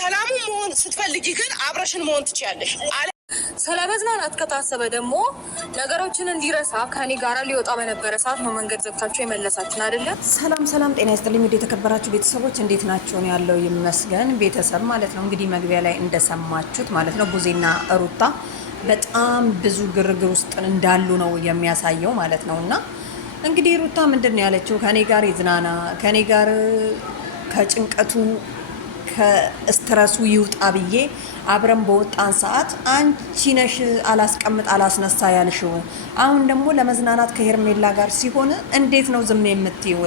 ሰላሙ መሆን ስትፈልጊ ግን አብረሽን መሆን ትችያለሽ። ስለመዝናናት ከታሰበ ደግሞ ነገሮችን እንዲረሳ ከኔ ጋራ ሊወጣ በነበረ ሰዓት ነው መንገድ ዘግታችሁ የመለሳችን አይደለ? ሰላም ጤና ይስጥልኝ። ወደ የተከበራችሁ ቤተሰቦች እንዴት ናችሁ? ነው ያለው ይመስገን ቤተሰብ ማለት ነው። እንግዲህ መግቢያ ላይ እንደሰማችሁት ማለት ነው ቡዜና ሩታ በጣም ብዙ ግርግር ውስጥ እንዳሉ ነው የሚያሳየው ማለት ነው። እና እንግዲህ ሩታ ምንድን ነው ያለችው? ከኔ ጋር ይዝናና፣ ከኔ ጋር ከጭንቀቱ ከስትረሱ ይውጣ ብዬ አብረን በወጣን ሰዓት አንቺ ነሽ አላስቀምጥ አላስነሳ ያልሽው። አሁን ደግሞ ለመዝናናት ከሄርሜላ ጋር ሲሆን እንዴት ነው ዝም የምትይው?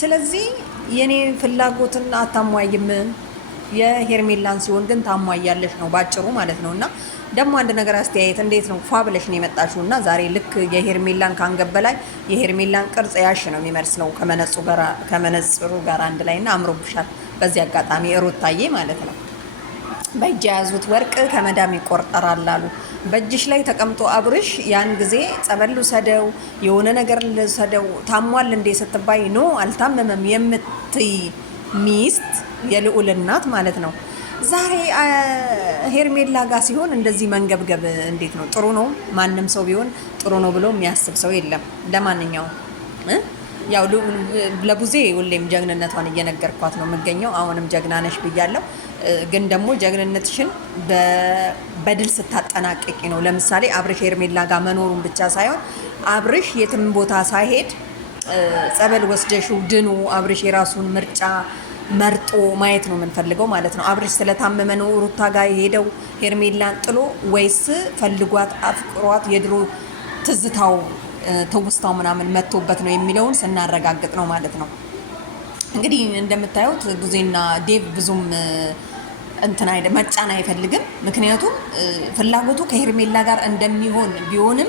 ስለዚህ የኔ ፍላጎትን አታሟይም፣ የሄርሜላን ሲሆን ግን ታሟያለሽ ነው ባጭሩ ማለት ነው። እና ደግሞ አንድ ነገር አስተያየት፣ እንዴት ነው ፏ ብለሽ ነው የመጣሽው? እና ዛሬ ልክ የሄርሜላን ካንገት በላይ የሄርሜላን ቅርጽ ያሽ ነው የሚመስለው ከመነጽሩ ጋር አንድ ላይ እና አምሮብሻል። በዚህ አጋጣሚ ሩታዬ ማለት ነው በእጅ የያዙት ወርቅ ከመዳም ይቆርጠራል አሉ። በእጅሽ ላይ ተቀምጦ አብርሽ ያን ጊዜ ጸበል ልውሰደው የሆነ ነገር ልውሰደው ታሟል እንዴ ስትባይ ኖ አልታመመም የምትይ ሚስት የልዑል እናት ማለት ነው። ዛሬ ሄርሜላ ጋር ሲሆን እንደዚህ መንገብገብ እንዴት ነው? ጥሩ ነው? ማንም ሰው ቢሆን ጥሩ ነው ብሎ የሚያስብ ሰው የለም። ለማንኛውም ያው ለቡዜ ሁሌም ጀግንነቷን እየነገርኳት ነው የምገኘው። አሁንም ጀግና ነሽ ብያለሁ። ግን ደግሞ ጀግንነትሽን በድል ስታጠናቀቂ ነው። ለምሳሌ አብርሽ ሄርሜላ ጋር መኖሩን ብቻ ሳይሆን አብርሽ የትም ቦታ ሳይሄድ ጸበል ወስደሽው ድኑ አብርሽ የራሱን ምርጫ መርጦ ማየት ነው የምንፈልገው ማለት ነው። አብርሽ ስለታመመ ነው ሩታ ጋር የሄደው ሄርሜላን ጥሎ ወይስ ፈልጓት አፍቅሯት የድሮ ትውስታው ምናምን መጥቶበት ነው የሚለውን ስናረጋግጥ ነው ማለት ነው። እንግዲህ እንደምታዩት ቡዜና ዴቭ ብዙም መጫን አይፈልግም። ምክንያቱም ፍላጎቱ ከሄርሜላ ጋር እንደሚሆን ቢሆንም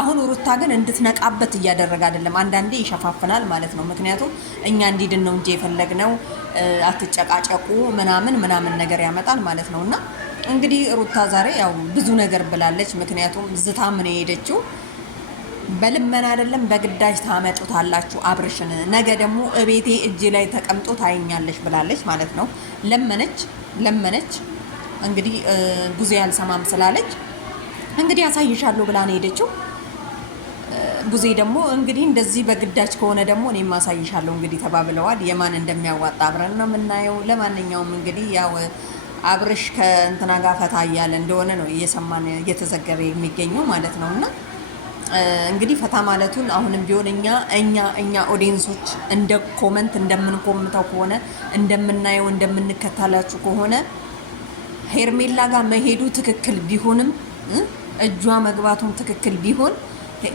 አሁን ሩታ ግን እንድትነቃበት እያደረገ አይደለም። አንዳንዴ ይሸፋፍናል ማለት ነው። ምክንያቱም እኛ እንዲድን ነው እንጂ የፈለግነው አትጨቃጨቁ ምናምን ነገር ያመጣል ማለት ነው። እና እንግዲህ ሩታ ዛሬ ያው ብዙ ነገር ብላለች። ምክንያቱም ዝታ ምን የሄደችው በልመና አይደለም በግዳጅ ታመጡታላችሁ አብርሽን፣ ነገ ደግሞ እቤቴ እጅ ላይ ተቀምጦ ታይኛለሽ ብላለች ማለት ነው። ለመነች እንግዲህ ቡዜ ያልሰማም ስላለች እንግዲህ ያሳይሻለሁ ብላ ነው ሄደችው። ቡዜ ደግሞ እንግዲህ እንደዚህ በግዳጅ ከሆነ ደግሞ እኔም አሳይሻለሁ እንግዲህ ተባብለዋል። የማን እንደሚያዋጣ አብረን ነው የምናየው። ለማንኛውም እንግዲህ ያው አብርሽ ከእንትና ጋር ፈታ እያለ እንደሆነ ነው እየሰማን እየተዘገበ የሚገኘው ማለት ነው። እና እንግዲህ ፈታ ማለቱን አሁንም ቢሆን እኛ ኦዲየንሶች እንደ ኮመንት እንደምንኮምተው ከሆነ እንደምናየው እንደምንከታላችሁ ከሆነ ሄርሜላ ጋር መሄዱ ትክክል ቢሆንም እጇ መግባቱን ትክክል ቢሆን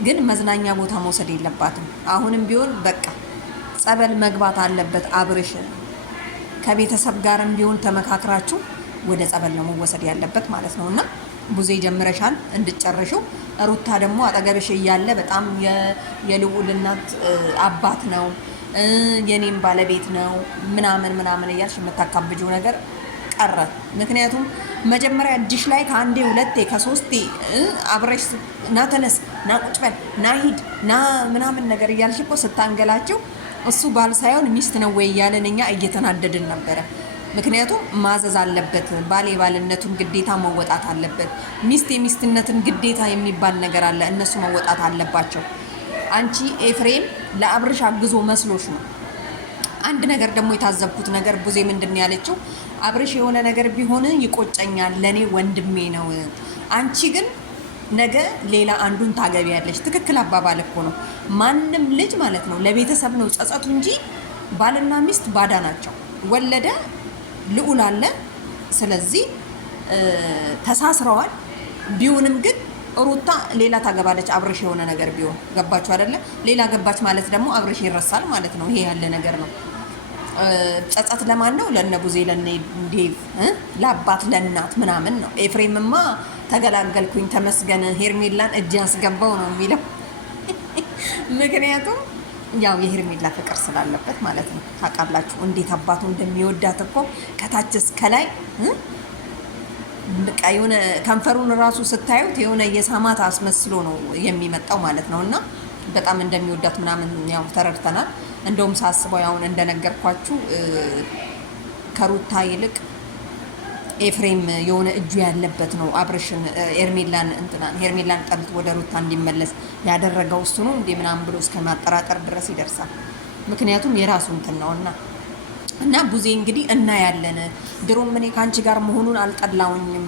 ግን መዝናኛ ቦታ መውሰድ የለባትም። አሁንም ቢሆን በቃ ጸበል መግባት አለበት አብርሽ። ከቤተሰብ ጋርም ቢሆን ተመካክራችሁ ወደ ጸበል ነው መወሰድ ያለበት ማለት ነው። እና ቡዜ ጀምረሻል እንድጨርሽው። ሩታ ደግሞ አጠገብሽ እያለ በጣም የልዑል እናት አባት ነው የኔም ባለቤት ነው ምናምን እያልሽ የምታካብጂው ነገር ቀረ። ምክንያቱም መጀመሪያ እጅሽ ላይ ከአንዴ ሁለቴ ከሶስቴ አብረሽ ና ተነስ ና ቁጭ በል ና ሂድ ና ምናምን ነገር እያልሽ እኮ ስታንገላቸው እሱ ባል ሳይሆን ሚስት ነው ወይ እያለን እኛ እየተናደድን ነበረ። ምክንያቱም ማዘዝ አለበት፣ ባል የባልነቱን ግዴታ መወጣት አለበት፣ ሚስት የሚስትነትን ግዴታ የሚባል ነገር አለ፣ እነሱ መወጣት አለባቸው። አንቺ ኤፍሬም ለአብርሽ አግዞ መስሎሽ ነው። አንድ ነገር ደግሞ የታዘብኩት ነገር ቡዜ ምንድን ያለችው አብርሽ የሆነ ነገር ቢሆን ይቆጨኛል፣ ለኔ ወንድሜ ነው። አንቺ ግን ነገ ሌላ አንዱን ታገቢያለሽ። ትክክል አባባል እኮ ነው። ማንም ልጅ ማለት ነው ለቤተሰብ ነው ጸጸቱ እንጂ ባልና ሚስት ባዳ ናቸው። ወለደ ልዑል አለ። ስለዚህ ተሳስረዋል። ቢሆንም ግን ሩታ ሌላ ታገባለች አብርሽ የሆነ ነገር ቢሆን። ገባችሁ አይደለ? ሌላ ገባች ማለት ደግሞ አብርሽ ይረሳል ማለት ነው። ይሄ ያለ ነገር ነው። ጸጸት ለማን ነው? ለነ ቡዜ ለነ ዴቭ ለአባት ለእናት ምናምን ነው። ኤፍሬምማ ተገላገልኩኝ ተመስገን ሄርሜላን እጅ ያስገባው ነው የሚለው። ምክንያቱም ያው የሄርሜላ ፍቅር ስላለበት ማለት ነው። ታውቃላችሁ እንዴት አባቱ እንደሚወዳት እኮ ከታች እስከ ላይ በቃ የሆነ ከንፈሩን ራሱ ስታዩት የሆነ የሳማት አስመስሎ ነው የሚመጣው ማለት ነው። እና በጣም እንደሚወዳት ምናምን ያው ተረድተናል። እንደውም ሳስበው ያውን እንደነገርኳችሁ ከሩታ ይልቅ ኤፍሬም የሆነ እጁ ያለበት ነው አብርሽን ሄርሜላን ጠልቶ ወደ ሩታ እንዲመለስ ያደረገው እሱ ነው እንዴ ምናምን ብሎ እስከ ማጠራጠር ድረስ ይደርሳል። ምክንያቱም የራሱ እንትን ነውና እና ቡዜ እንግዲህ እናያለን። ድሮም እኔ ከአንቺ ጋር መሆኑን አልጠላውኝም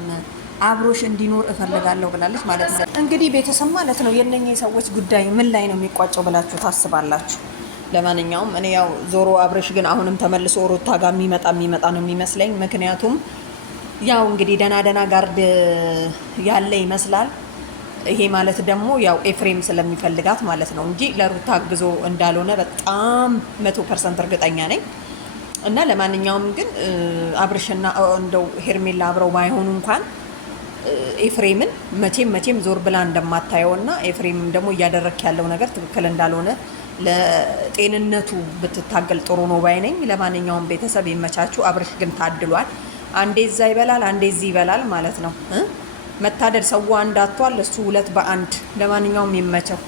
አብሮሽ እንዲኖር እፈልጋለሁ ብላለች ማለት ነው። እንግዲህ ቤተሰብ ማለት ነው የእነኚህ ሰዎች ጉዳይ ምን ላይ ነው የሚቋጨው ብላችሁ ታስባላችሁ? ለማንኛውም እኔ ያው ዞሮ አብርሽ ግን አሁንም ተመልሶ ሩታ ጋር የሚመጣ ነው የሚመስለኝ። ምክንያቱም ያው እንግዲህ ደና ጋርድ ያለ ይመስላል። ይሄ ማለት ደግሞ ያው ኤፍሬም ስለሚፈልጋት ማለት ነው እንጂ ለሩታ አግዞ እንዳልሆነ በጣም 100% እርግጠኛ ነኝ። እና ለማንኛውም ግን አብርሽና እንደው ሄርሜላ አብረው ባይሆኑ እንኳን ኤፍሬምን መቼም ዞር ብላ እንደማታየውና ኤፍሬምም ደግሞ እያደረክ ያለው ነገር ትክክል እንዳልሆነ ለጤንነቱ ብትታገል ጥሩ ነው ባይ ነኝ። ለማንኛውም ቤተሰብ ይመቻችሁ። አብርሽ ግን ታድሏል። አንዴ እዛ ይበላል፣ አንዴ እዚህ ይበላል ማለት ነው። መታደል ሰው አንድ አጥቷል፣ እሱ 2 በ1። ለማንኛውም ይመቸው።